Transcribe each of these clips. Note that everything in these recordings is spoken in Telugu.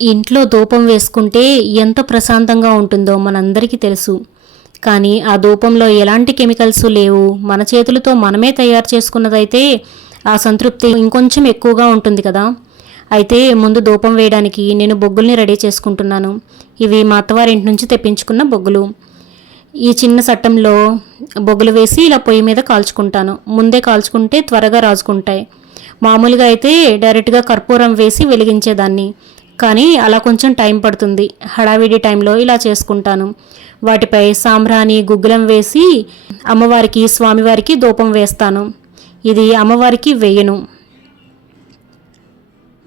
ఇంట్లో ధూపం వేసుకుంటే ఎంత ప్రశాంతంగా ఉంటుందో మనందరికీ తెలుసు. కానీ ఆ ధూపంలో ఎలాంటి కెమికల్స్ లేవు. మన చేతులతో మనమే తయారు చేసుకున్నదైతే ఆ సంతృప్తి ఇంకొంచెం ఎక్కువగా ఉంటుంది కదా. అయితే ముందు ధూపం వేయడానికి నేను బొగ్గుల్ని రెడీ చేసుకుంటున్నాను. ఇవి మా అత్తవారింటి నుంచి తెప్పించుకున్న బొగ్గులు. ఈ చిన్న సట్టంలో బొగ్గులు వేసి ఇలా పొయ్యి మీద కాల్చుకుంటాను. ముందే కాల్చుకుంటే త్వరగా రాజుకుంటాయి. మామూలుగా అయితే డైరెక్ట్గా కర్పూరం వేసి వెలిగించేదాన్ని, కానీ అలా కొంచెం టైం పడుతుంది. హడావిడి టైంలో ఇలా చేసుకుంటాను. వాటిపై సాంబ్రాణి గుగ్గులం వేసి అమ్మవారికి స్వామివారికి ధూపం వేస్తాను. ఇది అమ్మవారికి వేయను.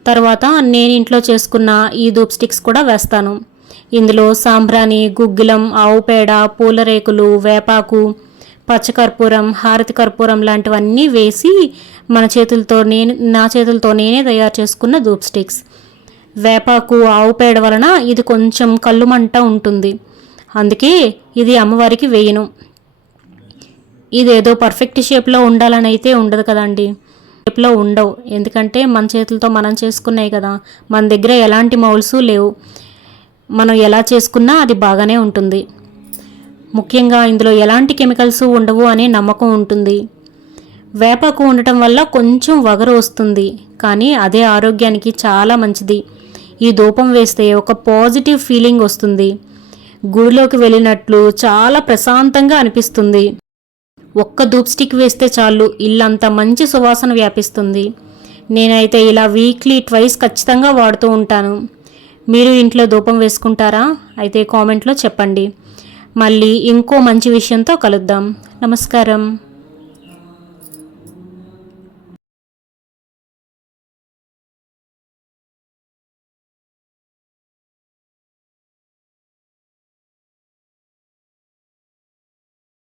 తర్వాత నేను ఇంట్లో చేసుకున్న ఈ ధూప్ స్టిక్స్ కూడా వేస్తాను. ఇందులో సాంబ్రాణి, గుగ్గిలం, ఆవు పేడ, పూలరేకులు, వేపాకు, పచ్చకర్పూరం, హారతి కర్పూరం లాంటివన్నీ వేసి నా చేతులతో నేనే తయారు చేసుకున్న ధూప్ స్టిక్స్. వేపాకు, ఆవు పేడ వలన ఇది కొంచెం కళ్ళుమంట ఉంటుంది. అందుకే ఇది అమ్మవారికి వేయను. ఇదేదో పర్ఫెక్ట్ షేప్లో ఉండాలని అయితే ఉండదు కదండి. షేప్లో ఉండవు, ఎందుకంటే మన చేతులతో మనం చేసుకున్నాయి కదా. మన దగ్గర ఎలాంటి మౌల్స్ లేవు. మనం ఎలా చేసుకున్నా అది బాగానే ఉంటుంది. ముఖ్యంగా ఇందులో ఎలాంటి కెమికల్స్ ఉండవు అనే నమ్మకం ఉంటుంది. వేపాకు ఉండటం వల్ల కొంచెం వగరు వస్తుంది, కానీ అదే ఆరోగ్యానికి చాలా మంచిది. ఈ ధూపం వేస్తే ఒక పాజిటివ్ ఫీలింగ్ వస్తుంది. గుడిలోకి వెళ్ళినట్లు చాలా ప్రశాంతంగా అనిపిస్తుంది. ఒక్క ధూప్ స్టిక్ వేస్తే చాలు, ఇల్లంతా మంచి సువాసన వ్యాపిస్తుంది. నేనైతే ఇలా వీక్లీ ట్వైస్ ఖచ్చితంగా వాడుతూ ఉంటాను. మీరు ఇంట్లో ధూపం వేసుకుంటారా? అయితే కామెంట్లో చెప్పండి. మళ్ళీ ఇంకో మంచి విషయంతో కలుద్దాం. నమస్కారం.